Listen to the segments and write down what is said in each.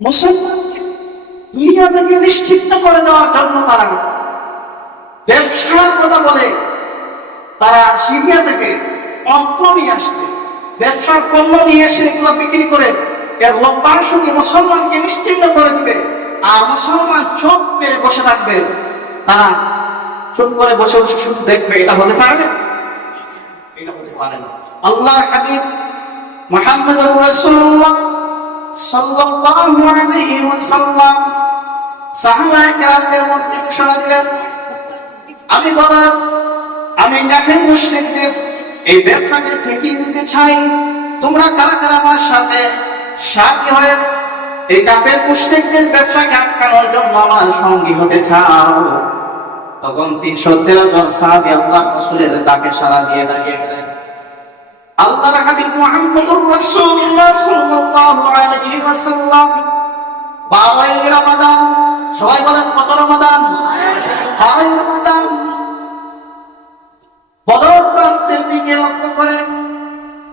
মুসলমানকে দুনিয়া থেকে নিশ্চিহ্ন করে দেওয়ার জন্য তারা ব্যবসার কথা বলে। তারা সিরিয়া থেকে অস্ত্র নিয়ে আসছে, ব্যবসার পণ্য নিয়ে এসে এগুলো বিক্রি করে এর লক্ষ্য শুধু মুসলমানকে নিশ্চিহ্ন করে দিবে, আর মুসলমান চোখ মেরে বসে থাকবে। তারা চুপ করে বসে বসে শুধু দেখবে। এটা হতে পারে? এটা হতে পারে না। আল্লাহর হাবিব মুহাম্মদুর রাসূলুল্লাহ সাল্লাল্লাহু আলাইহি ওয়াসাল্লাম সাহাবায়ে কেরামদের মধ্যে ঘোষণা দিলেন, আমি বলার আমি কাফের মুশরিকদের এই ব্যবসাকে ঠেকিয়ে দিতে চাই। তোমরা কারা কারা আমার সাথে সাথী হয়ে এই কাফের মুশরিকদের ব্যবসাকে আটকানোর জন্য আমার সঙ্গী হতে চাও? তখন 313 জন সাহাবী আল্লাহর রাসূলের ডাকে সাড়া দিয়ে দাঁড়িয়ে গেলেন। আল্লাহর হাবিব মুহাম্মদুর রাসূলুল্লাহ সাল্লাল্লাহু আলাইহি ওয়াসাল্লাম 12 রমাদান, সবাই বলেন কত রমাদান? 6 রমাদান, বদর প্রান্তের দিকে লক্ষ্য করে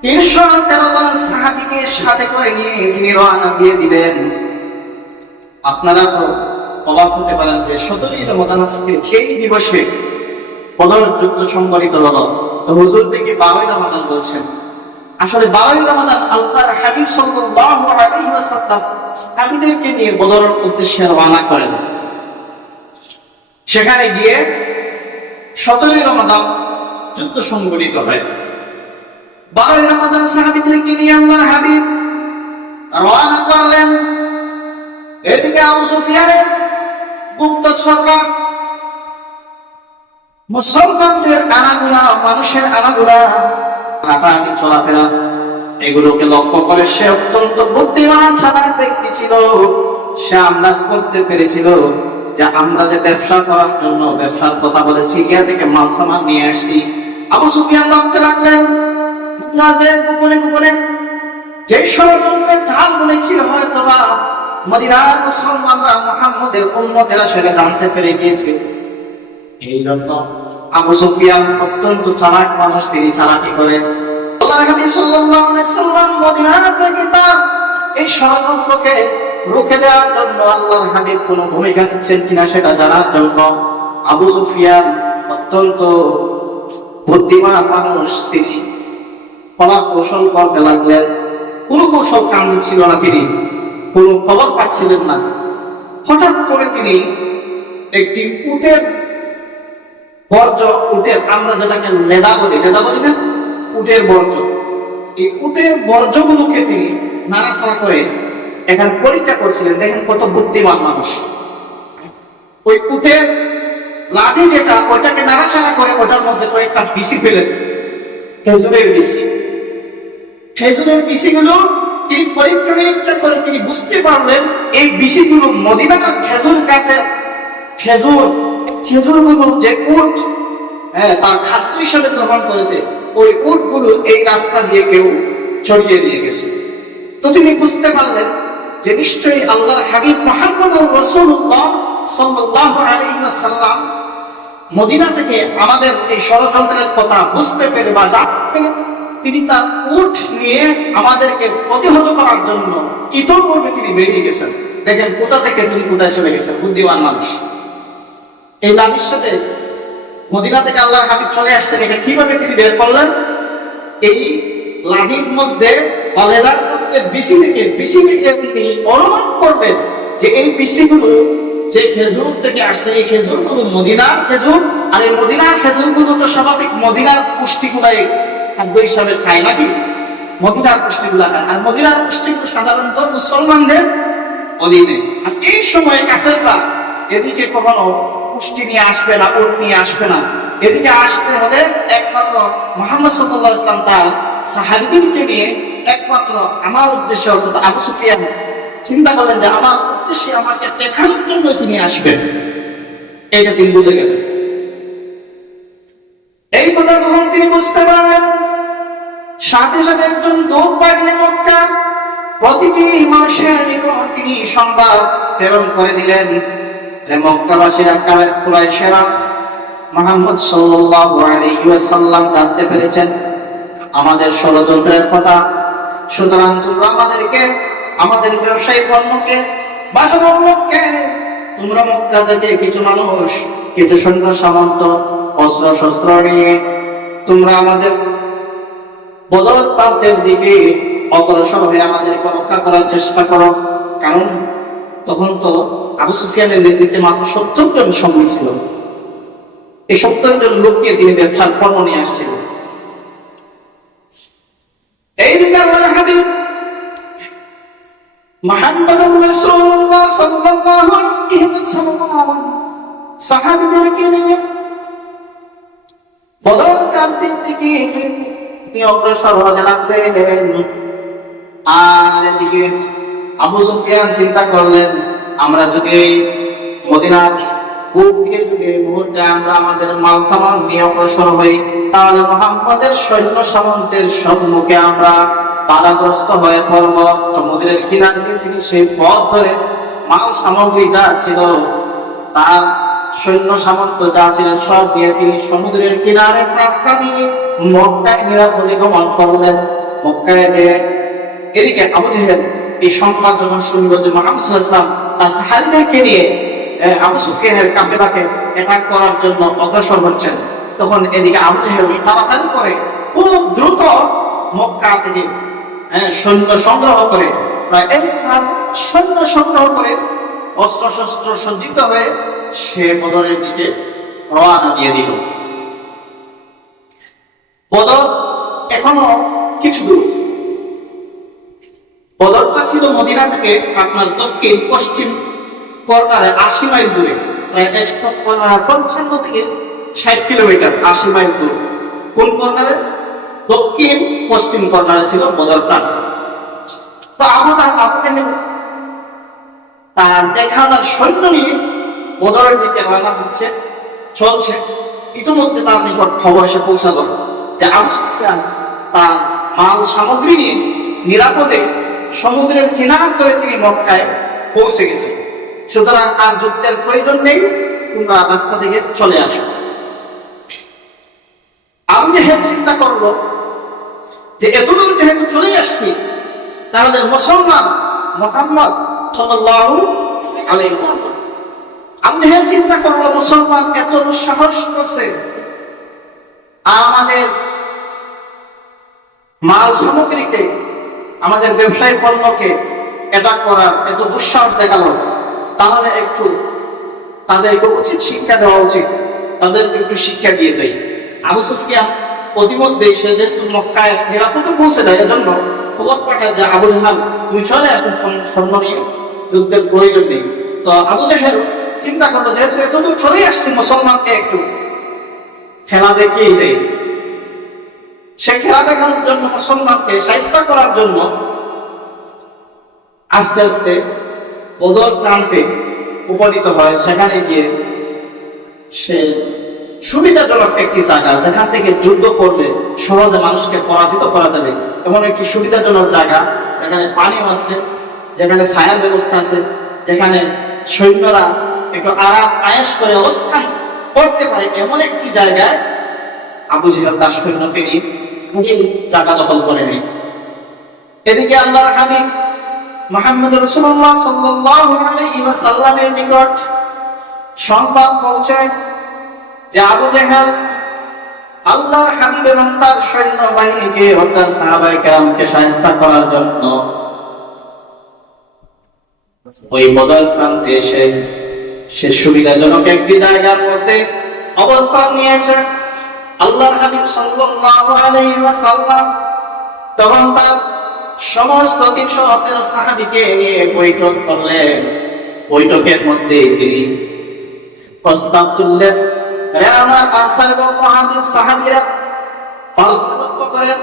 313 জন সাহাবীকে সাথে করে নিয়ে তিনি রওনা দিয়ে দিলেন। আপনারা তো অবাক হতে পারেন যে 17 রমাদান আজকে এই দিবসে বদর যুদ্ধ সংঘটিত হলো, তো হুজুর দেখি 12 রমাদান বলছেন। আসলে 12 রমাদান আল্লাহর হাবিব সাল্লাল্লাহু আলাইহি ওয়াসাল্লাম সাহাবীদেরকে নিয়ে বদরের উদ্দেশ্যে রওনা করেন। সেখানে গিয়ে 17 রমাদান যুদ্ধ সংঘটিত হয়। 12 রমাদান সাহাবীদেরকে নিয়ে আল্লাহর হাবিব রওনা করলেন। এদিকে আবু সুফিয়ানের গুপ্তচররা মুসলমানদের আনাগোনা, মানুষের আনাগোনা, হাঁটাহাঁটি চলাফেরা এগুলোকে লক্ষ্য করে সে অত্যন্ত বুদ্ধিমান চালাক ব্যক্তি ছিল। সে আন্দাজ করতে পেরেছিল যে আমরা যে ব্যবসা করার জন্য ব্যবসার কথা বলে সিরিয়া থেকে মাল সামান নিয়ে আসছি। আবু সুফিয়ান ভাবতে লাগলেন গোপনে গোপনে যে ষড়যন্ত্রের জাল বলেছিল হয়তোবা মদিনার মুসলমানরা মুহাম্মদের উম্মতেরা সেটা জানতে পেরে গিয়েছে। এই জন্য আবু সুফিয়ান অত্যন্ত চালাক মানুষ, তিনি চালাকি করে আল্লাহর হাবিব সাল্লাল্লাহু আলাইহি ওয়াসাল্লাম মদিনা থেকে তার এই ষড়যন্ত্রকে রুখে দেওয়ার জন্য আল্লাহর হাবিব কোনো ভূমিকা নিচ্ছেন কিনা সেটা জানার জন্য আবু সুফিয়ান অত্যন্ত বুদ্ধিমান মানুষ, তিনি কলা কৌশল করতে লাগলেন। কোনো কৌশল কাম ছিল না, তিনি কোনো খবর পাচ্ছিলেন না। হঠাৎ করে তিনি একটি উটের বর্জ্য, উটের আমরা যেটাকে লেদা বলি না, উটের বর্জ্য, এই উটের বর্জ্যগুলোকে তিনি নাড়াচাড়া করে এখানে পরীক্ষা করছিলেন। দেখেন কত বুদ্ধিমান মানুষ। ওই উটের লাঠি যেটা, ওইটাকে নাড়াচাড়া করে ওটার মধ্যে কয়েকটা বিসি ফেলে, খেজুরের বিসি। খেজুরের বিসিগুলো তিনি পরীক্ষা নিরীক্ষা করে তিনি বুঝতে পারলেন এই বিসিগুলো মদিনার খেজুর গাছের খেজুরগুলো যে উট তার খাদ্য হিসাবে গ্রহণ করেছে, ওই উটগুলো এই রাস্তা দিয়ে কেউ চড়িয়ে নিয়ে গেছে। তো তিনি বুঝতে পারলেন যে নিশ্চয়ই আল্লাহর হাবিব মুহাম্মদুর রাসূলুল্লাহ সাল্লাল্লাহু আলাইহি ওয়াসাল্লাম মদিনা থেকে আমাদের এই ষড়যন্ত্রের কথা বুঝতে পেরে বা জানতে তিনি তার উট নিয়ে আমাদেরকে প্রতিহত করার জন্য ইতোপূর্বে তিনি বেরিয়ে গেছেন। দেখেন কোথা থেকে তিনি কোথায় চলে গেছেন, বুদ্ধিমান মানুষ। এই লাঠির সাথে মদিনা থেকে আল্লাহর হাবিব চলে আসছেন, এটা কিভাবে তিনি বের করলেন? এই লাঠির মধ্যে বা লেদার মধ্যে বিসি থেকে তিনি অনুমান করবেন যে এই বিসিগুলো যে খেজুর থেকে আসছে, এই খেজুরগুলো মদিনার খেজুর। আর এই মদিনার খেজুরগুলো তো স্বাভাবিক মদিনার পুষ্টিগুলাই খাদ্য হিসাবে খায় নাকি, মদিনার পুষ্টিগুলা খায়। আর মদিনার পুষ্টিগুলো সাধারণত মুসলমানদের অধীনে। আর এই সময় কাফেররা এদিকে কখনো পুষ্টি নিয়ে আসবে না, উট নিয়ে আসবে না। এদিকে আসতে হলে একমাত্র মুহাম্মদ সাল্লাল্লাহু আলাইহি ওয়াসাল্লাম তার সাহাবীদেরকে নিয়ে একমাত্র আমার উদ্দেশ্যে, অর্থাৎ আবু সুফিয়ান চিন্তা করলেন যে আমার উদ্দেশ্যে আমাকে দেখানোর জন্য তিনি আসবেন। এইটা তিনি বুঝে গেলেন। এই কথা যখন তিনি বুঝতে পারলেন, সাথে সাথে একজন দূত পাঠিয়ে মক্কা প্রতিটি মানুষের নিকট তিনি সংবাদ প্রেরণ করে দিলেন। মক্কাবাসীরা, কুরাইশেরা মুহাম্মদ সাল্লাল্লাহু আলাইহি ওয়াসাল্লাম জানতে পেরেছেন আমাদের ষড়যন্ত্রের কথা, সুতরাং তোমরা আমাদেরকে আমাদের ব্যবসায়ী পণ্যকে, বাসানোর লোককে, তোমরা মক্কা থেকে কিছু মানুষ, কিছু সৈন্য সামন্ত, অস্ত্র শস্ত্র নিয়ে তোমরা আমাদের বদর প্রান্তের দিকে অগ্রসর হয়ে আমাদেরকে রক্ষা করার চেষ্টা করো। কারণ তখন তো আবু সুফিয়ানের নেতৃত্বে মাত্র 70 জন সঙ্গী ছিল। এই 70 জন লোককে তিনি ব্যবসার পণ্য নিয়ে আসছিল। এইদিকে আল্লাহর হাবিব মুহাম্মদুর রাসূলুল্লাহ সাল্লাল্লাহু আলাইহি ওয়াসাল্লাম সাহাবীদেরকে নিয়ে বদর প্রান্তের দিকে অগ্রসর হতে লাগলেন। আর এদিকে আবু সুফিয়ান চিন্তা করলেন, আমরা যদি মদিনার পূর্ব দিকে যদি এই মুহূর্তে আমরা আমাদের মাল সামান নিয়ে অগ্রসর হই, তাহলে মুহাম্মদের সৈন্য সামন্তের সম্মুখে আমরা বাধাগ্রস্ত হয়ে পড়ব। সমুদ্রের কিনার দিয়ে তিনি সেই পথ ধরে মাল সামগ্রী যা ছিল, তার সৈন্য সামন্ত যা ছিল সব দিয়ে তিনি সমুদ্রের কিনারে রাস্তা দিয়ে মক্কায় নিরাপদে গমন করলেন। মক্কায় যেয়ে এদিকে আবু জেহেল এই সংবাদ যখন শুনল যে মুহাম্মদ সাল্লাল্লাহু আলাইহি ওয়াসাল্লাম তার সাহাবীদেরকে নিয়ে আবু সুফিয়ানের কাফেলাকে অ্যাটাক করার জন্য অগ্রসর হচ্ছেন, তখন এদিকে আবু জেহেল তাড়াতাড়ি করে খুব দ্রুত মক্কা থেকে সৈন্য সংগ্রহ করে, প্রায় 1,000 সৈন্য সংগ্রহ করে অস্ত্র শস্ত্র সজ্জিত হয়ে সে বদরের দিকে রওনা দিয়ে দিল। বদর এখনো কিছু দূর। বদরটা ছিল মদিনা থেকে আপনার দক্ষিণ পশ্চিম কর্নারে 80 মাইল দূরে, প্রায় 155 থেকে 60 কিলোমিটার, 80 মাইল দূর। কোন কর্নারে? দক্ষিণ পশ্চিম কর্নারে ছিল বদর প্রান্ত। তো আমরা তার দেখানোর সৈন্য নিয়ে বদরের দিকে রওনা দিচ্ছে, চলছে। ইতিমধ্যে তার নিকট খবর এসে পৌঁছালো যে আবু সুফিয়ান তার মাল সামগ্রী নিয়ে নিরাপদে সমুদ্রের কিনার ধরে তিনি মক্কায় পৌঁছে গেছে। সুতরাং আর যুদ্ধের প্রয়োজন নেই, তোমরা রাস্তা থেকে চলে আসো। আবু জেহেল চিন্তা করলো যে এতদূর যেহেতু চলে আসছি, তাহলে মুসলমান মুহাম্মদ সাল্লাল্লাহু আলাইহি ওয়াসাল্লাম, আবু জেহেল চিন্তা করলো মুসলমান এত দুঃসাহস করছে, আর আমাদের মাল সামগ্রীকে, আমাদের ব্যবসায়ী পণ্যকে অ্যাটাক করার এত দুঃসাহস দেখালো, তাহলে একটু তাদেরকে উচিত শিক্ষা দেওয়া উচিত, তাদেরকে একটু শিক্ষা দিয়ে দেয়। আবু সুফিয়ান প্রতিমধ্যে সে যেহেতু মক্কায় নিরাপদে পৌঁছে দেয়, এজন্য খবর পাঠায় যে আবু জেহেল তুমি চলে আসুন, সৈন্য নিয়ে যুদ্ধের প্রয়োজন নেই। তো আবু জেহেল চিন্তা করলো যেহেতু এতদূর চলে আসছি, মুসলমানকে একটু খেলা দেখিয়ে যাই। সে খেলা দেখানোর জন্য, মুসলমানকে শায়েস্তা করার জন্য আস্তে আস্তে বদর প্রান্তে উপনীত হয়। সেখানে গিয়ে সে সুবিধাজনক একটি জায়গা, যেখান থেকে যুদ্ধ করলে সহজে মানুষকে পরাজিত করা যাবে এমন একটি সুবিধাজনক জায়গা, যেখানে পানিও আছে, যেখানে ছায়ার ব্যবস্থা আছে, যেখানে সৈন্যরা একটু আরাম আয়েশ করে অবস্থান করতে পারে, এমন একটি জায়গায় আবু জেহেল তার সৈন্যকে নিয়ে জায়গা দখল করে নেয়। এদিকে আল্লাহর হাবিব মুহাম্মদ রাসূলুল্লাহ সাল্লাল্লাহু আলাইহি ওয়াসাল্লামের নিকট সংবাদ পৌঁছায় যে আবু জেহেল আল্লাহর হাবিব এবং তার সৈন্য বাহিনীকে অর্থাৎ সাহাবায়ে কেরামকে শায়েস্তা করার জন্য ওই বদর প্রান্তে এসে সে সুবিধাজনক একটি জায়গার মধ্যে অবস্থান নিয়েছে। আল্লাহর হাবিব সাল্লাল্লাহু আলাইহি ওয়াসাল্লাম তখন তার সমস্ত 317 সাহাবীকে নিয়ে বৈঠক করলেন। বৈঠকের মধ্যে তিনি প্রস্তাব তুললেন, রে আমার আনসার এবং মুহাজির সাহাবীরা, লক্ষ্য করেন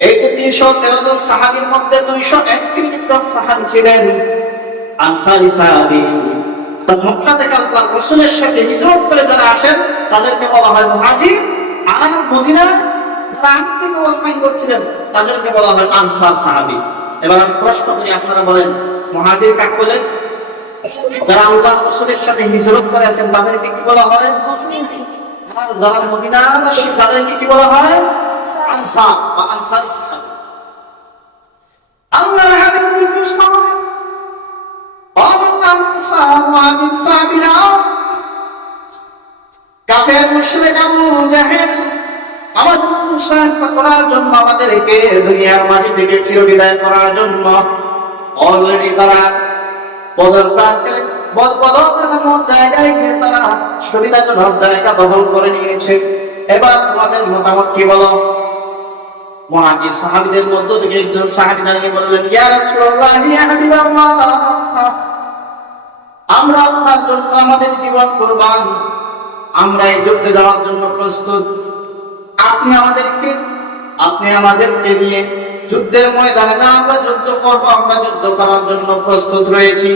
এই 313 জন সাহাবীর মধ্যে 231 জন সাহাবী ছিলেন আনসারী সাহাবী। মক্কা থেকে আল্লাহর রাসূলের সাথে হিজরত করে যারা আসেন তাদেরকে বলা হয় মুহাজির, আর মদিনা যারা আগে থেকে অবস্থান করছিলেন তাদেরকে বলা হয় আনসার সাহাবী। এবার আমি প্রশ্ন করি, আপনারা বলেন মুহাজির কাকে বলে? যারা আল্লাহর রাসূলের সাথে হিজরত করে আছেন তাদেরকে কি বলা হয়? আর যারা মদিনাবাসী তাদেরকে কি বলা হয়? আনসার বা আনসারী সাহাবী। আল্লাহর হাবিব নির্দেশ করলেন, কাফের মুশরিক আবু জাহেল আমাদের সহায়তা করার জন্য, আমাদেরকে দুনিয়ার মাটি থেকে চিরবিদায় করার জন্য অলরেডি তারা বদর প্রান্তের জায়গায় গিয়ে তারা সুবিধাজনক জায়গা দখল করে নিয়েছে। এবার তোমাদের মতামত কি বলো? মুহাজির সাহাবীদের মধ্য থেকে একজন সাহাবী দাঁড়িয়ে বললেন, ইয়া রাসূলুল্লাহ, ইয়া হাবিবাল্লাহ, আমরা আপনার জন্য আমাদের জীবন কুরবান, আমরা এই যুদ্ধে যাওয়ার জন্য প্রস্তুত। আপনি আমাদেরকে নিয়ে যুদ্ধের ময়দানে না, আমরা যুদ্ধ করবো, আমরা যুদ্ধ করার জন্য প্রস্তুত রয়েছি।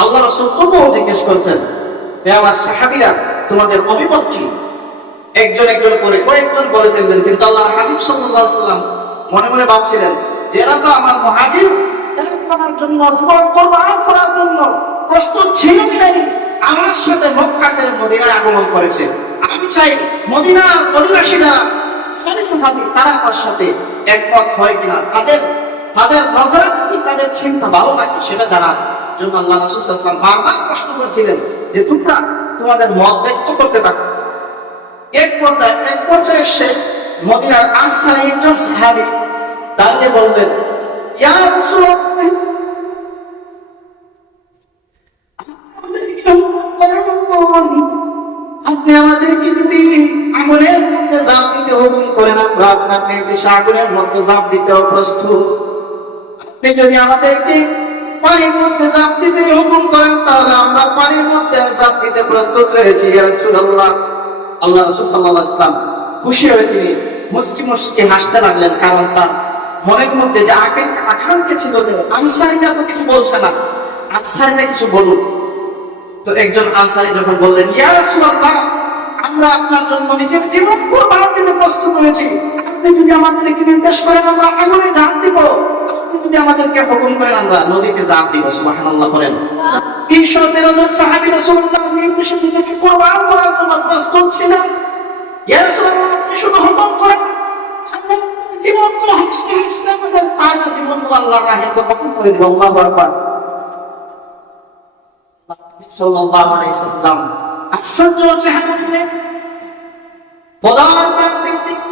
আল্লাহ রাসূল তবুও জিজ্ঞেস করছেন, হে আমার সাহাবীরা, তোমাদের অভিমত কি? একজন একজন করে কয়েকজন বলে ফেললেন, কিন্তু আল্লাহর হাবিব সাল্লাল্লাহু আলাইহি ওয়াসাল্লাম মনে মনে ভাবছিলেন যে এরা তো আমার মুহাজির, এরা তো আমার জন্য জীবন কুরবান করার জন্য প্রস্তুত ছিল বিধায় আমার সাথে মক্কা ছেড়ে মদিনায় আগমন করেছে। আমি চাই মদিনার অধিবাসীরা সাহাবী তারা আমার সাথে একমত হয় কিনা, তাদের নজরাত কি, তাদের চিন্তা ভালো নাকি সেটা জানার জন্য আল্লাহ রাসূল সাল্লাল্লাহু আলাইহি ওয়াসাল্লাম বারবার প্রশ্ন করছিলেন যে তোমরা তোমাদের মত ব্যক্ত করতে থাকো। এক পর্যায়ে এসে মদিনার আনসারী একজন সাহাবী দাঁড়িয়ে বললেন, ইয়া রাসূলুল্লাহ, আপনি আমাদেরকে যদি আগুনের মধ্যে ঝাঁপ দিতে হুকুম করেন, আমরা আপনার নির্দেশে আগুনের মধ্যে ঝাঁপ দিতেও প্রস্তুত। আপনি যদি আমাদেরকে পানির মধ্যে ঝাঁপ দিতে হুকুম করেন, তাহলে আমরা পানির মধ্যে ঝাঁপ দিতে প্রস্তুত রয়েছি। ইয়া রাসূলুল্লাহ, আল্লাহ রাসূল সাল্লাল্লাহু আলাইহি ওয়াসাল্লাম খুশি হয়ে তিনি মুস্কি মুস্কি হাসতে লাগলেন, কারণ তার মনের মধ্যে যে আকাঙ্ক্ষা ছিল যে আনসারীরা তো কিছু বলছে না, আনসারীরা কিছু বলুন। তো একজন আনসারী যখন বললেন, ইয়া রাসূলুল্লাহ, আমরা আপনার জন্য নিজের জীবন কুরবান দিতে প্রস্তুত হয়েছি। আপনি যদি আমাদেরকে নির্দেশ করেন, আমরা আগুনে ঝাঁপ দিব। আপনি যদি আমাদেরকে হুকুম করেন, আমরা নদীতে ঝাঁপ দিব। সুবহানাল্লাহ বলেন। 313 জন সাহাবী রাসূলুল্লাহর নির্দেশে নিজেকে কুরবান করার জন্য প্রস্তুত ছিলেন। ইয়া রাসূলুল্লাহ, আপনি শুধু হুকুম করেন, আমরা জীবনগুলো হাসতে হাসতে আমাদের তাজা জীবনগুলো আল্লাহর রাহে কুরবান করে দিব। আল্লাহু আকবার। সাল্লাল্লাহু আলাইহি ওয়াসাল্লাম আশ্চর্য চেহারা নিয়ে বদর প্রান্তিক দিকে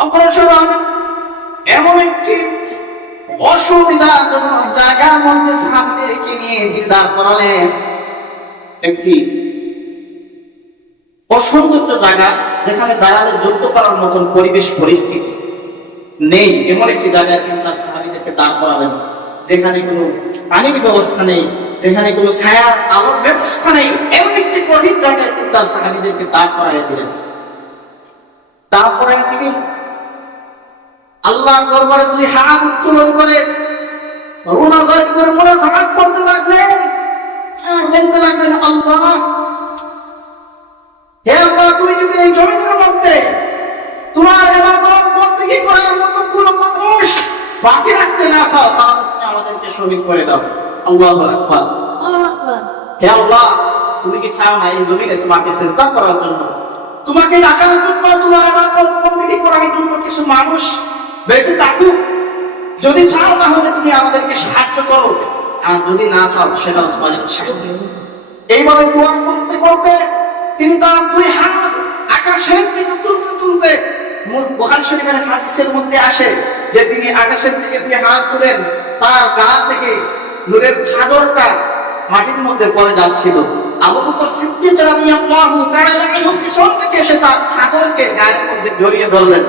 অগ্রসর হন। এমন একটি অসুবিধাজনক জায়গার মধ্যে সাহাবীদেরকে নিয়ে দাঁড় করালেন, একটি অসৌন্দর্য জায়গা, যেখানে দাঁড়ালে যুদ্ধ করার মতন পরিবেশ পরিস্থিতি নেই, এমন একটি জায়গায় তিনি তার সাহাবীদেরকে দাঁড় করালেন, যেখানে কোনো পানির ব্যবস্থা নেই, যেখানে কোনো ছায়ার আলোর ব্যবস্থা নেই। এমন একটি কঠিন জায়গায় তিনি তার সাহাবীদেরকে দাঁড় করাইয়া দিলেন। তারপরে তিনি আল্লাহর দরবারে 2 হাত উত্তোলন করে রুনাজাত করে মুনাজাত করতে লাগলেন, বলতে লাগলেন, আল্লাহ, হে আল্লাহ, তুমি যদি এই জমিনের মধ্যে তোমার ইবাদত বন্দেগী করার মতো কোনো মানুষ বাকি রাখতে না চাও, তাহলে তুমি আমাদেরকে শহীদ করে দাও। আল্লাহু আকবার, আল্লাহু আকবার। হে আল্লাহ, তুমি কি চাও না এই জমিনে তোমাকে সিজদা করার জন্য, তোমাকে ডাকার জন্য, তোমার ইবাদত বন্দেগী করার জন্য কিছু মানুষ বেঁচে থাকুক? যদি চাও তাহলে তুমি আমাদেরকে সাহায্য করো, আর যদি না চাও সেটাও তোমার ইচ্ছা। এইভাবে দোয়া করতে করতে তিনি তার 2 হাত আকাশের দিকে তুলতে তুলতে, বুখারী শরীফের হাদিসের মধ্যে আসে যে তিনি আকাশের দিকে 2 হাত তুলেন, তার গা থেকে নূরের চাদরটা মাটির মধ্যে পড়ে যাচ্ছিল। আবু বকর সিদ্দিক রাদিয়াল্লাহু তাআলা আনহু পিছন থেকে এসে তার চাদরকে গায়ের মধ্যে জড়িয়ে ধরলেন।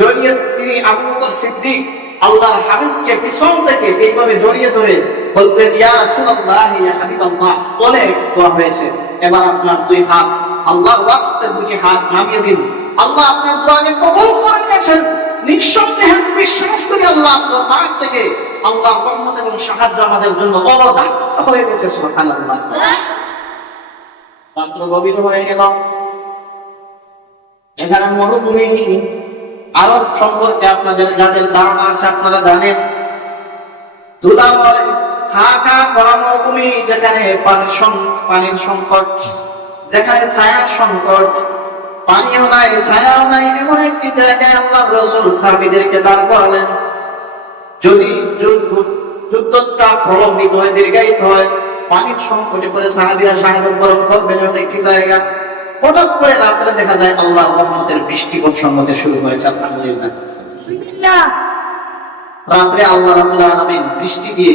জড়িয়ে তিনি আবু বকর সিদ্দিক আল্লাহর হাবিবকে পিছন থেকে এইভাবে জড়িয়ে ধরে বললেন, ইয়া রাসূলুল্লাহ, ইয়া হাবিবাল্লাহ, অনেক দোয়া হয়েছে, এবার আপনার 2 হাত আল্লাহর ওয়াস্তে 2 হাত নামিয়ে দিন। আল্লাহ আপনার দোয়াকে কবুল করে নিয়েছেন। নিঃসন্দেহে বিশ্বাস করি আল্লাহ আপনার দরবার থেকে আল্লাহর রহমত এবং সাহায্য আমাদের জন্য অবধারিত হয়ে গেছে। সুবহানাল্লাহ। রাত্র গভীর হয়ে গেল। এখানে মরুভূমি, আরব সম্পর্কে আপনাদের যাদের ধারণা আছে আপনারা জানেন, ধুলাময় খা করা মরুভূমি, যেখানে পানির সংকট, যেখানে ছায়ার সংকট, পানিও নাই ছায়াও নাই, এমন একটি জায়গায় আল্লাহর রাসূল সাহাবীদেরকে দাঁড় করালেন। যদি যুদ্ধটা প্রলম্বিত হয়, দীর্ঘায়িত হয়, পানির সংকটে পড়ে সাহাবীরা শাহাদাত বরণ করবেন এমন একটি জায়গা, হঠাৎ করে রাত্রে দেখা যায় আল্লাহর রহমতের বৃষ্টি বর্ষণ হতে শুরু হয়েছে। আলহামদুলিল্লাহ। রাত্রে আল্লাহ রাব্বুল আলামিন বৃষ্টি দিয়ে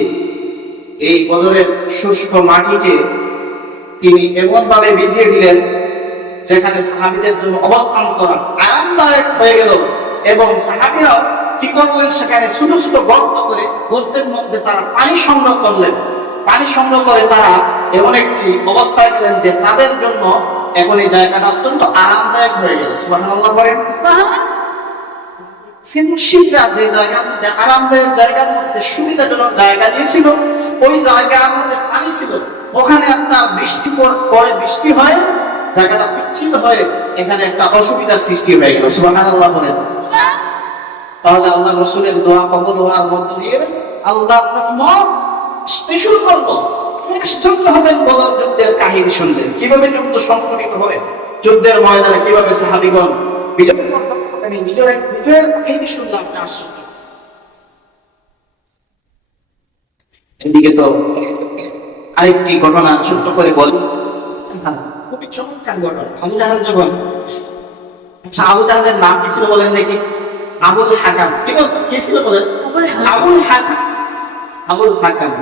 এই বদরের শুষ্ক মাটিকে তিনি এমন ভাবে ভিজিয়ে দিলেন যেখানে সাহাবীদের জন্য অবস্থান করা আরামদায়ক হয়ে গেল। এবং সাহাবীরাও কি করলেন, সেখানে ছোট ছোট গর্ত করে গর্তের মধ্যে তারা পানি সংগ্রহ করলেন। পানি সংগ্রহ করে তারা এমন একটি অবস্থায় গেলেন যে তাদের জন্য এখন এই জায়গাটা অত্যন্ত আরামদায়ক হয়ে গেল। সুবহানাল্লাহ বলেন। ফিনশিরা যে জায়গার মধ্যে আরামদায়ক জায়গার মধ্যে সুবিধাজনক জায়গা দিয়েছিল, ওই জায়গার মধ্যে পানি ছিল, ওখানে আপনার বৃষ্টি পরে বৃষ্টি হয়, জায়গাটা পিচ্ছিল হয়ে এখানে একটা অসুবিধার সৃষ্টি হয়ে গেল। সুবহানাল্লাহ বলেন। তাহলে আল্লাহ রাসূলের দোয়া কবুল হওয়ার মধ্য দিয়ে আল্লাহর রহমত শুরু করলো। আশ্চর্য হবেন বদর যুদ্ধের কাহিনী শুনলেন, কিভাবে যুদ্ধ সংঘটিত হবে, যুদ্ধের ময়দানে কিভাবে সাহাবীগণ বিজয়ের কাহিনী শুনলে আপনি আশ্চর্য। এদিকে তো আরেকটি ঘটনা ছোট্ট করে বলি, খুবই চমৎকার ঘটনা। আবু জাহেল যখন, আচ্ছা আবু জাহেলের নাম কি ছিল বলেন দেখি? আবুল হাকাম। কি ছিল বলেন? আবুল হাকাম। আবুল হাকাম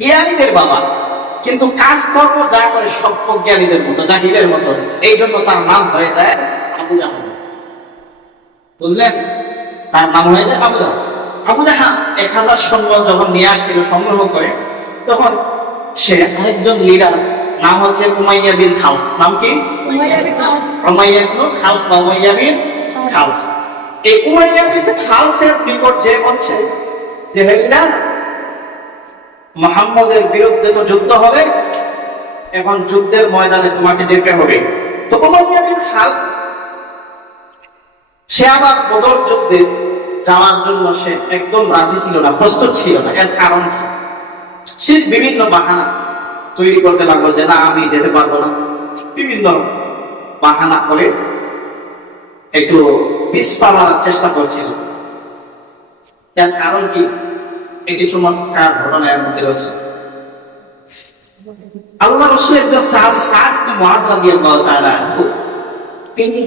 জ্ঞানীদের বাবা, কিন্তু কাজকর্ম যা করে সব জ্ঞানীদের মতো, জাহিলের মতো। এই জন্য তার নাম হয়ে যায় আবু জাহেল। বুঝলেন? তার নাম হয়ে যায় আবু জাহেল। আবু জাহেল 1000 সৈন্য যখন নিয়ে আসছিল সংগ্রহ করে, তখন সে আরেকজন লিডার, নাম হচ্ছে উমাইয়া বিন খালফ। নাম কি? উমাইয়া বিন খালফ বা উমাইয়া বিন খালফ। এই উমাইয়া বিন খালফের নিকট যে বলছে যে না, মুহাম্মদের বিরুদ্ধে তো যুদ্ধ হবে, এখন যুদ্ধের ময়দানে তোমাকে যেতে হবে। তো উমাইয়া বিন খালফ সে আবার বদর যুদ্ধে যাওয়ার জন্য সে একদম রাজি ছিল না, প্রস্তুত ছিল না। এর কারণ কি? সে বিভিন্ন বাহানা তৈরি করতে লাগলো যে না আমি যেতে পারবো না। বিভিন্ন বাহানা করে একটু পিছপাওয়ার চেষ্টা করছিল। এর কারণ কি? একটি চমৎকার ঘটনা এর মধ্যে রয়েছে। আল্লাহ রাসূলের একজন সাহাবী সাদ ইবনে মুআয রাদিয়াল্লাহু তাআলা আনহু, তিনি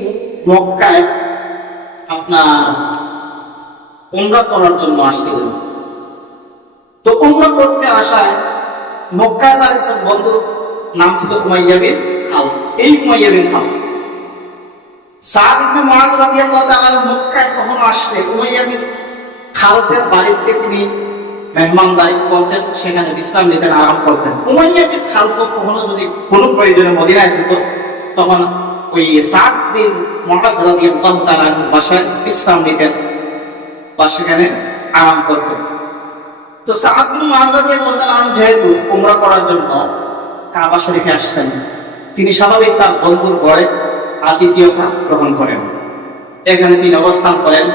মক্কায় আপনার উমরা করার জন্য আসছিলেন। তো উমরা করতে আসায় মক্কায় তার একটা বন্ধু, নাম ছিল উমাইয়া বিন খালফ। এই উমাইয়া বিন খালফ সাদ ইবনে মুআয রাদিয়াল্লাহু তাআলা মক্কায় কখনো আসলে উমাইয়া বিন খালফের বাড়িতে তিনি মেহমানদারি করতেন, সেখানে বিশ্রাম নিতেন, আরাম করতেন। উমাইয়া বিন খালফ কখনো যদি কোনো প্রয়োজনে মদিনায় যেত, তখন ওই সাদ বিন মুআয রাদিয়াল্লাহু তাআলা বাসায় বিশ্রাম নিতেন বা সেখানে আরাম করতেন। তো সাদ বিন মুআয রাদিয়াল্লাহু তাআলা যেহেতু উমরা করার জন্য কাবা শরীফে আসছেন, তিনি স্বাভাবিক তার বন্ধুর ঘরে আতিথেয়তা গ্রহণ করেন। এখানে তিনি অবস্থান করেন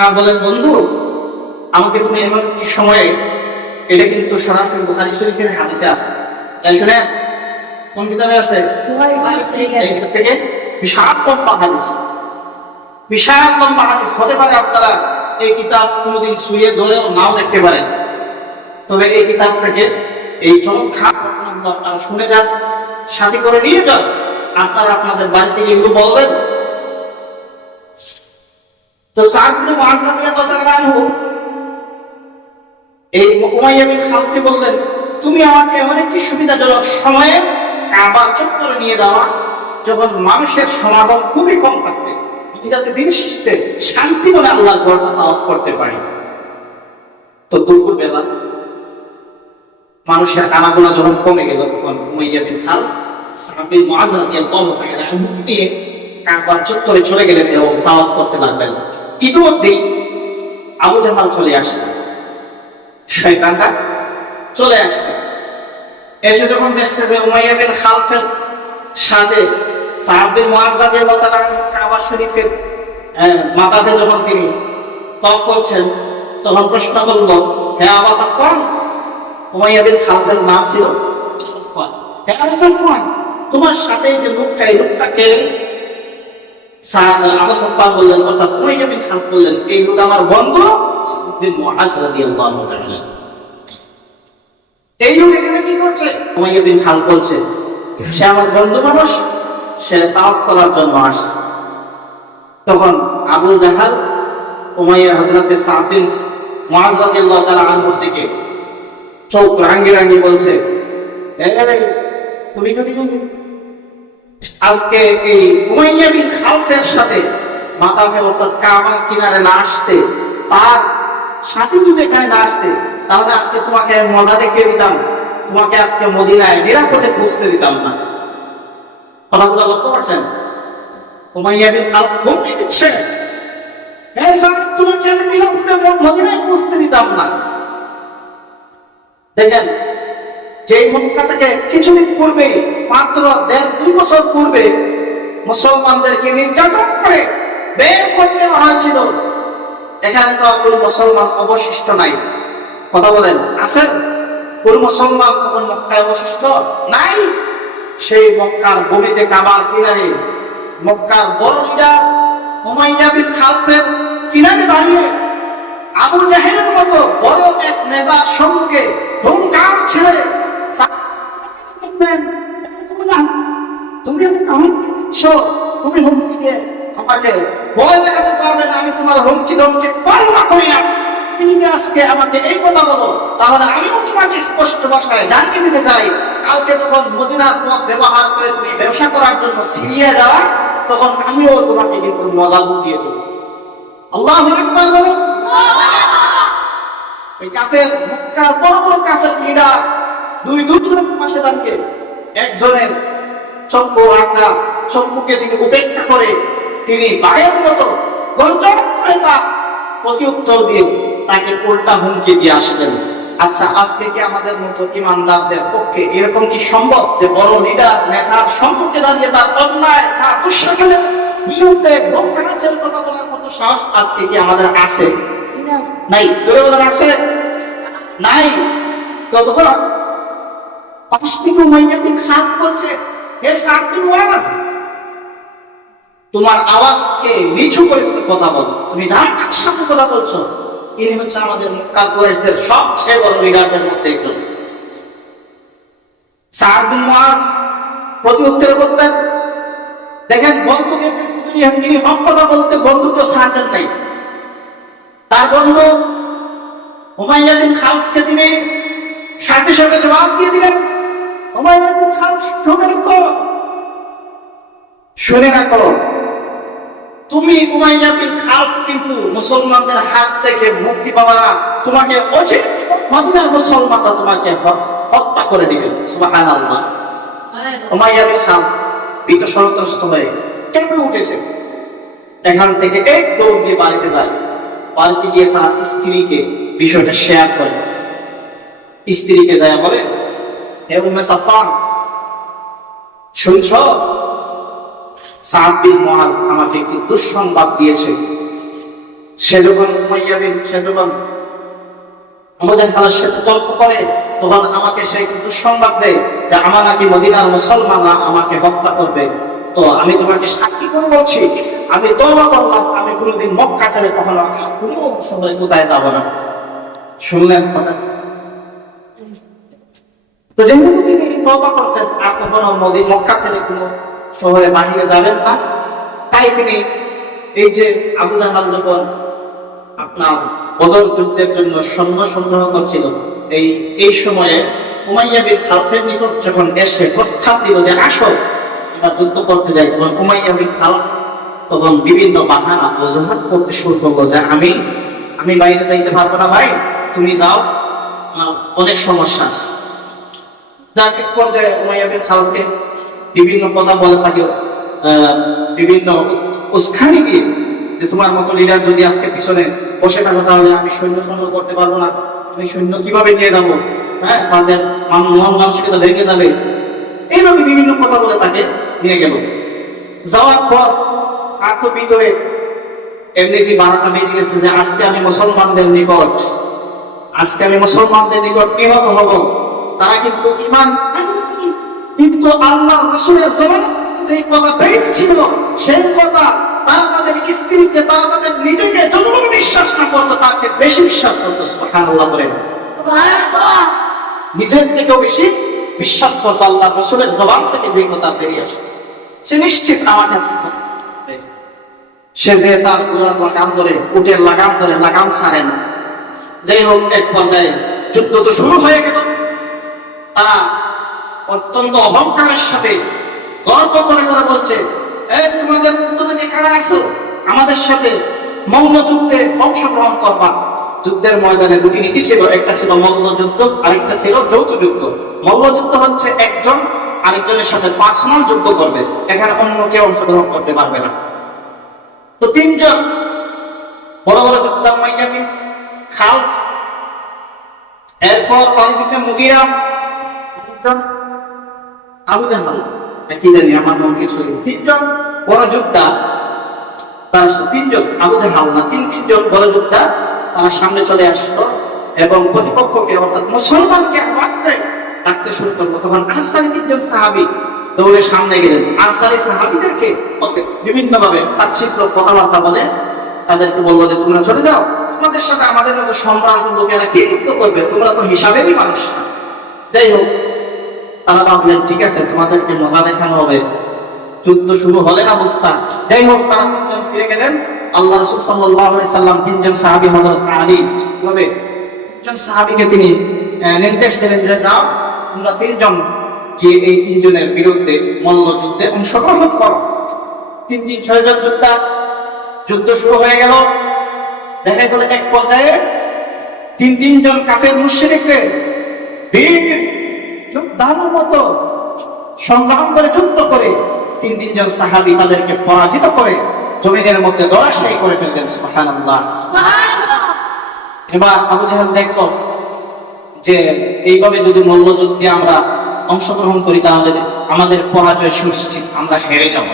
আর বলেন, বন্ধু আমাকে তুমি এমন একটি সময়ে, এটা কিন্তু সরাসরি বুখারী শরীফের হাদিসে আছে, তাই শুনে কোন কিতাবে আছে? এই কিতাব থেকে বিশাল লম্বা হাদিস, বিশাল লম্বা হাদিস। হতে পারে আপনারা এই কিতাব কোনোদিন শুয়ে ধরেও নাও দেখতে পারেন, তবে এই কিতাব থেকে এই চমৎকার ঘটনাগুলো আপনারা শুনে যান, সাথে করে নিয়ে যান, আপনারা আপনাদের বাড়িতে এগুলো বলবেন। তো সাদ ইবনে মুআয রাদিয়াল্লাহু তাআলা আনহু এই উমাইয়া বিন খালফকে বললেন, তুমি আমাকে এমন একটি সুবিধাজনক সময়ে কাবা চত্বরে নিয়ে যাওয়া, যখন মানুষের সমাগম খুবই কম থাকবে, আমি যাতে দিন শেষে শান্তি মনে আল্লাহর ঘরটা তাওয়াফ করতে পারি। তো দুপুর বেলা মানুষের আনাগোনা যখন কমে গেল, তখন উমাইয়া বিন খালফ সাহাবী মুআয রাদিয়াল্লাহু তাআলা আনহু নিয়ে কাবার চত্বরে চলে গেলেন এবং তাওয়াফ করতে লাগলেন। ইতিমধ্যেই আবু জাহল চলে আসছে, শয়তানটা চলে আসছে। এসে যখন দেখছে যে উমাইয়া বিন খালফের সাথে সাদ বিন মুআয রাদিয়াল্লাহু তাআলা কাবা শরীফের মাথাতে যখন তিনি তাওয়াফ করছেন, তখন প্রশ্ন করলো, হে আবু সাফওয়ান, উমাইয়া বিন খালফের নাম ছিল সাফওয়ান, হে আবু সাফওয়ান, তোমার সাথে যে লোকটা, এই লোকটা কে? আবু সুফিয়ান বললেন, অর্থাৎ উমাইয়া বিন খালফ বললেন, এই লোক আমার বন্ধু সাদ বিন মুআজ রাদিয়াল্লাহু তাআলা। এই লোক এখানে কি করছে? উমাইয়া বিন খালফ বলছে, সে আমার বন্ধু মানুষ, সে তাওয়াফ করার জন্য আসছে। তখন আবু জাহাল উমাইয়া হযরতে সাদ বিন মুআজ রাদিয়াল্লাহু তাআলা আনহুর দিকে চোখ রাঙিয়ে রাঙিয়ে বলছে, তুমি যদি আজকে এই উমাইয়া বিন খালফের সাথে মাতাফে অর্থাৎ কাবার কিনারে না আসতে, তার সাথে যদি এখানে না আসতে, তাহলে আজকে তোমাকে মজা দেখিয়ে দিতাম, তোমাকে আজকে মদিনায় নিরাপদে পৌঁছতে দিতাম না। কথাগুলো লক্ষ্য করছেন? উমাইয়া বিন খালফ হুমকি দিচ্ছে, তোমাকে আমি নিরাপদে মদিনায় পৌঁছতে দিতাম না। দেখেন, যে মক্কা থেকে কিছুদিন পূর্বে, মাত্র 1.5-2 বছর পূর্বে মুসলমানদেরকে নির্যাতন করে বের করে দেওয়া হয়েছিল, এখানে তো আর কোন মুসলমান অবশিষ্ট নাই। কথা বলেন, আছেন কোন মুসলমান তখন মক্কায় অবশিষ্ট নাই? সেই মক্কার ভূমিতে কাবার কিনারে মক্কার বড় লিডার উমাইয়া বিন খালফের কিনারে দাঁড়িয়ে আবু জাহেলের মতো বড় এক নেতার সঙ্গে হুঙ্কার ছেড়ে, তুমি তুমি হুমকি দিয়ে আমাকে ভয় দেখাতে পারবে না, আমি তোমার হুমকি ধমকি পারবা করি না। তুমি যদি আজকে আমাকে এই কথা বলো, তাহলে আমিও তোমাকে স্পষ্ট ভাষায় জানিয়ে দিতে চাই, কালকে যখন মদিনার পথ ব্যবহার করে তুমি ব্যবসা করার জন্য সিরিয়া যাওয়া, তখন আমিও তোমাকে কিন্তু মজা বুঝিয়ে দেব। আল্লাহু আকবার বলো। এই কাফের মক্কার বড় বড় কাফের লিডার দুজনের পাশে দাঁড়িয়ে একজনের চক্ষু রাঙা, চক্ষুকে তিনি উপেক্ষা করে তিনি বাঘের মতো গর্জন করে তার প্রতি উত্তর দিয়ে তাকে উল্টা হুমকি দিয়ে আসলেন। আচ্ছা, আজকে কি আমাদের মতো ইমানদারদের পক্ষে এরকম কি সম্ভব যে বড় লিডার নেতার সম্মুখে দাঁড়িয়ে তার অন্যায়, তার দুঃশাসনের বিরুদ্ধে বক্তব্যের কথা বলার মতো সাহস আজকে কি আমাদের আছে? নাই। জোরে বলেন, আছে? নাই। ততক্ষণ পাশ থেকে উমাইয়া বিন খালফ বলছে, হে সাদ বিন মুআজ, তোমার আওয়াজকে নিচু করে তুমি কথা বলো, তুমি যার সাথে কথা বলছো ইনি হচ্ছে আমাদের মক্কা কুরাইশদের সবচেয়ে বড় লিডারদের মধ্যে একজন। সাদ বিন মুআজ প্রতি উত্তরে বলতেন, দেখেন বন্ধুকে তিনি হক কথা বলতে বন্ধু তো সাথের নাই। তার বন্ধু উমাইয়া বিন খালফকে তিনি সাথে সাথে জবাব দিয়ে দিলেন, উমাইয়া বিন খালফ শুনে রাখো, তুমি উমাইয়া বিন খালফ কিন্তু মুসলমানদের হাত থেকে মুক্তি পাবা না, তোমাকে অচিরে মদিনার মুসলমানরা তোমাকে হত্যা করে দিবে। সুবহানাল্লাহ। উমাইয়া বিন খালফ ভীত সন্ত্রস্ত হয়ে কেঁপে উঠেছে, এখান থেকে এক দৌড় দিয়ে বাড়িতে যায়। বাড়িতে গিয়ে তার স্ত্রীকে বিষয়টা শেয়ার করে, স্ত্রীকে যায় বলে, হে উম্মে সাফওয়ান, শুনছো, সাদ বিন মুআজ আমাকে একটি দুঃসংবাদ দিয়েছে। সে যখন আমাদের হালার সাথে তর্ক করে, তখন আমাকে সে একটি দুঃসংবাদ দেয় যে আমার নাকি মদিনার মুসলমানরা আমাকে হত্যা করবে। তো আমি তোমাকে সাক্ষী করে বলছি, আমি তওবা করলাম, আমি কোনোদিন মক্কা ছেড়ে কখনো কোনো সময় কোথায় যাব না। শুনলেন কথা? তো যেহেতু তিনি তওবা করছেন আর কখনো মক্কা ছেড়ে কোনো শহরে বাহিরে যাবেন না, তাই তিনি এই যে আবু জাহাল যখন আপনার বদর যুদ্ধের জন্য সৈন্য সংগ্রহ করছিল, এই সময়ে উমাইয়া বিন খালফের নিকট যখন এসে প্রস্তাব দিল যে আসো আমরা যুদ্ধ করতে যাই, তখন উমাইয়া বিন খালফ তখন বিভিন্ন বাহানা অজুহাত করতে শুরু করলো যে আমি বাইরে যাইতে পারবো না, ভাই তুমি যাও, অনেক সমস্যা আছে। যার এক পর্যায়ে উমাইয়া বিন খালফকে বিভিন্ন কথা বলে থাকে, বিভিন্ন উস্কানি দিয়ে যে তোমার মতো লিডার যদি আজকে পিছনে বসে থাকে তাহলে আমি সৈন্য সংগ্রহ করতে পারবো না, আমি সৈন্য কিভাবে নিয়ে যাবো, হ্যাঁ তাদের মন মানসিকতা ভেঙে যাবে, এইভাবে বিভিন্ন কথা বলে তাকে নিয়ে গেল। যাওয়ার পর তার তো ভিতরে এমনিতেই 12টা বেজে গেছে যে আজকে আমি মুসলমানদের নিকট নিহত হব। তারা কিন্তু ঈমান, কিন্তু আল্লাহ রাসূলের জবান এই কথা বেরিয়েছিল, সেই কথা তারা তাদের স্ত্রীকে, তারা তাদের নিজেকে যতটুকু বিশ্বাস না করতো তার চেয়ে বেশি বিশ্বাস করতো। সুবহানাল্লাহ বলেন। নিজের থেকেও বেশি বিশ্বাস করতো। আল্লাহ রাসূলের জবান থেকে যে কথা বেরিয়ে আসতো সে নিশ্চিত আমার কাছে সে যে তার ঘোড়ার লাগাম ধরে, উটের লাগাম ধরে, লাগাম ছাড়ে না। যাই হোক, এক পর্যায়ে যুদ্ধ তো শুরু হয়ে গেল। তারা অত্যন্ত অহংকারের সাথে গর্ব করে করে বলছে, এই তোমাদের মধ্য থেকে কারা আছো আমাদের সাথে মল্ল যুদ্ধে অংশগ্রহণ করবা। যুদ্ধের ময়দানে দুটি নীতি ছিল, একটা ছিল মল্ল যুদ্ধ, আরেকটা ছিল যৌথ যুদ্ধ। মল্ল যুদ্ধ হচ্ছে একজন আরেকজনের সাথে পার্সোনাল যুদ্ধ করবে, এখানে অন্য কেউ অংশগ্রহণ করতে পারবে না। তো তিনজন বড় বড় যোদ্ধা, উমাইয়া বিন খালফ, এরপর ওয়ালিদ ইবনে মুগীরা, আরেকজন আবু জাহল, কি জানি আমার মন কিছু, তিনজন বড় যোদ্ধা, তার তিনজন আবু জাহল না, তিনজন বড় যোদ্ধা তারা সামনে চলে আসলো এবং প্রতিপক্ষকে অর্থাৎ মুসলমানকে আহ্বান করে ডাকতে শুরু করলো। তখন আনসারী তিনজন সাহাবী দৌড়ে সামনে গেলেন। আনসারী সাহাবীদেরকে বিভিন্ন ভাবে তাচ্ছিল্য কথাবার্তা বলে তাদেরকে বললো যে তোমরা চলে যাও, তোমাদের সাথে আমাদের মতো সম্ভ্রান্ত লোকেরা কি যুদ্ধ করবে, তোমরা তো হিসাবেরই মানুষ না। যাই হোক, তারা ভাবলেন ঠিক আছে, তোমাদেরকে মজা দেখানো হবে, যুদ্ধ শুরু হলেন অবস্থা। যাই হোক, তারা তিনজন ফিরে গেলেন। আল্লাহ রাসূল সাল্লাল্লাহু আলাইহি সাল্লাম তিনজন সাহাবী, হযরত আলী তবে তিনজন সাহাবীকে তিনি নির্দেশ দিলেন যে যাও, তোমরা তিনজন যে এই তিনজনের বিরুদ্ধে মল্ল যুদ্ধে অংশগ্রহণ করো। তিন ছয়জন যোদ্ধা, যুদ্ধ শুরু হয়ে গেল। দেখা গেল এক পর্যায়ে তিনজন কাফের মুশরিককে বীর যোদ্ধার মতো সংগ্রাম করে যুদ্ধ করে তিনজন সাহাবী তাদেরকে পরাজিত করে জমিনের মধ্যে ধরাশায়ী করে ফেললেন। সুবহানাল্লাহ। এবার আবু জাহেল দেখলো যে এইভাবে যদি মল্লযুদ্ধে আমরা অংশগ্রহণ করি তাহলে আমাদের পরাজয় সুনিশ্চিত, আমরা হেরে যাব।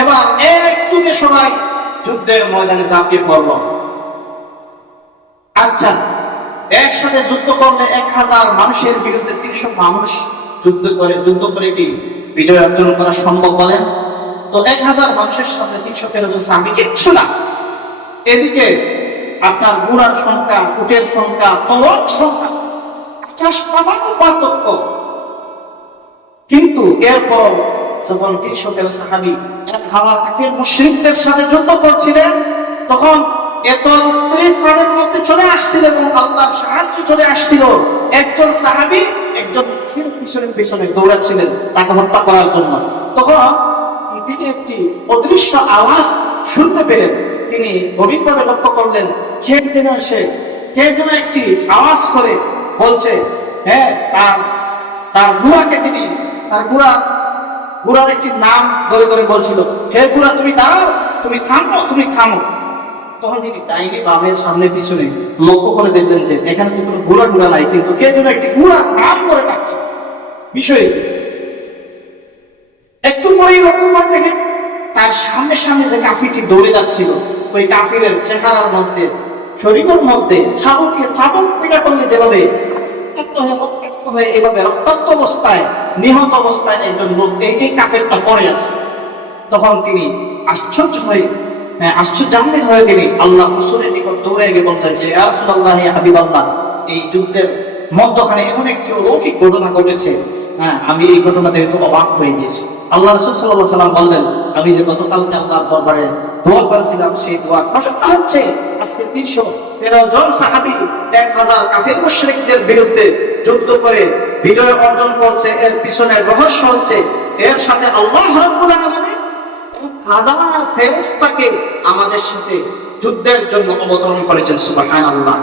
এবার একযুগে সবাই যুদ্ধের ময়দানে ঝাঁপিয়ে পড়লো। আচ্ছা, একসাথে যুদ্ধ করলে 1000 মানুষের বিরুদ্ধে 300 মানুষ যুদ্ধ করে কি বিজয় অর্জন করা সম্ভব বলেন? তো 1000 মানুষের সামনে 313 জন সাহাবী কিচ্ছু না। এদিকে আপনার ঘোড়ার সংখ্যা, উটের সংখ্যা, তলোয়ার সংখ্যা 50 পার্থক্য। কিন্তু এরপর যখন 313 সাহাবী 1000 কাফির মুশরিকদের সাথে যুদ্ধ করছিলেন, তখন এত স্পিরিট তাদের মধ্যে চলে আসছিল এবং আল্লাহর সাহায্য চলে আসছিল। একজন সাহাবী একজন কাফিরের পিছনে দৌড়াচ্ছিলেন তাকে হত্যা করার জন্য। তখন তিনি একটি অদৃশ্য আওয়াজ শুনতে পেলেন। তিনি গভীরভাবে লক্ষ্য করলেন, কে যেন একটি আওয়াজ করে বলছে, হ্যাঁ, তার ঘোড়াকে তিনি, তার ঘোড়ার একটি নাম ধরে ধরে বলছিল, হে ঘোড়া তুমি দাঁড়াও, তুমি থামো। তখন তিনি ডাইনে বামে সামনে পিছনে লক্ষ্য করে দেখলেন যে এখানে তো কোনো ঘোড়া নাই, কিন্তু কে যেন একটি ঘোড়ার নাম করে ডাকছে। বিষয় একটু পরেই লক্ষ্য করে দেখেন তার সামনে যে কাফিরটি দৌড়ে যাচ্ছিল, ওই কাফিরের চেহারার মধ্যে, শরীরের মধ্যে চাবুক পিটা করলে যেভাবে রক্তাক্ত হয়ে এভাবে রক্তাক্ত অবস্থায়, নিহত অবস্থায় একজন লোক এই কাফেরটা পড়ে আছে। তখন তিনি আশ্চর্যান্বিত হয়ে তিনি আল্লাহ রাসূলের নিকট দৌড়ে গিয়ে বললেন, ইয়া রাসূলুল্লাহ, ইয়া হাবিবাল্লাহ, এই যুদ্ধের মধ্যখানে এমন একটি অলৌকিক ঘটনা ঘটেছে, আমি এই ঘটনা দেখে তো অবাক হয়ে গিয়েছি। আল্লাহ রাসূল সাল্লাল্লাহু আলাইহি ওয়াসাল্লাম বললেন, আমি যে গতকালকে আল্লাহর দরবারে দোয়া করেছিলাম, সেই দোয়া ফসল হচ্ছে। আজকে 313 জন সাহাবী 1000 কাফির মুশরিকদের বিরুদ্ধে যুদ্ধ করে বিজয় অর্জন করছে। এর পিছনে রহস্য হচ্ছে, এর সাথে আল্লাহ রাব্বুল আলামিন হাজার ফেরেশতাকে আমাদের সাথে যুদ্ধের জন্য অবতরণ করেছেন। সুবহানাল্লাহ।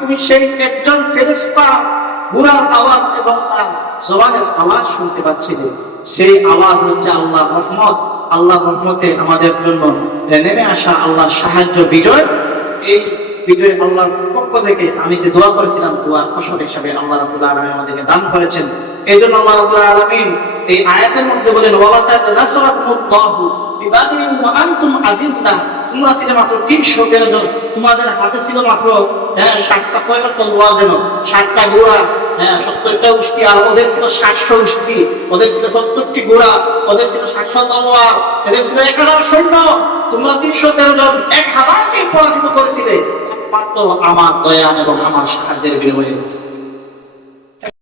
তুমি সেই একজন ফেরেশতা ঘোড়ার আওয়াজ এবং তার জবানের আওয়াজ শুনতে পাচ্ছিলে, সেই আওয়াজ হচ্ছে আল্লাহর রহমত। আল্লাহর রহমতে আমাদের জন্য নেমে আসা আল্লাহর সাহায্য, বিজয়। এই বিজয় আল্লাহর পক্ষ থেকে আমি যে দোয়া করেছিলাম, দোয়ার ফসল হিসাবে আল্লাহ রাব্বুল আলামিন আমাদেরকে দান করেছেন। এই জন্য আল্লাহ রাব্বুল আলামিন এই আয়াতের মধ্যে বলেন, ওয়ালাকাদ নাসরাকুমুল্লাহু বিবাদিন ওয়া আনতুম আযিল্লা, তোমরা ছিলে মাত্র 313 জন, তোমাদের হাতে ছিল মাত্র 60টা তলোয়ার, যেন 60টা ঘোড়া, হ্যাঁ 70টা উষ্টি, আর ওদের ছিল 700 উষ্টি, ওদের ছিল 70টি ঘোড়া, ওদের ছিল 700 তলোয়ার, এদের ছিল 1000 সৈন্য। তোমরা 313 জন 1000কে পরাজিত করেছিলে একমাত্র আমার দয়া এবং আমার সাহায্যের বিনিময়ে।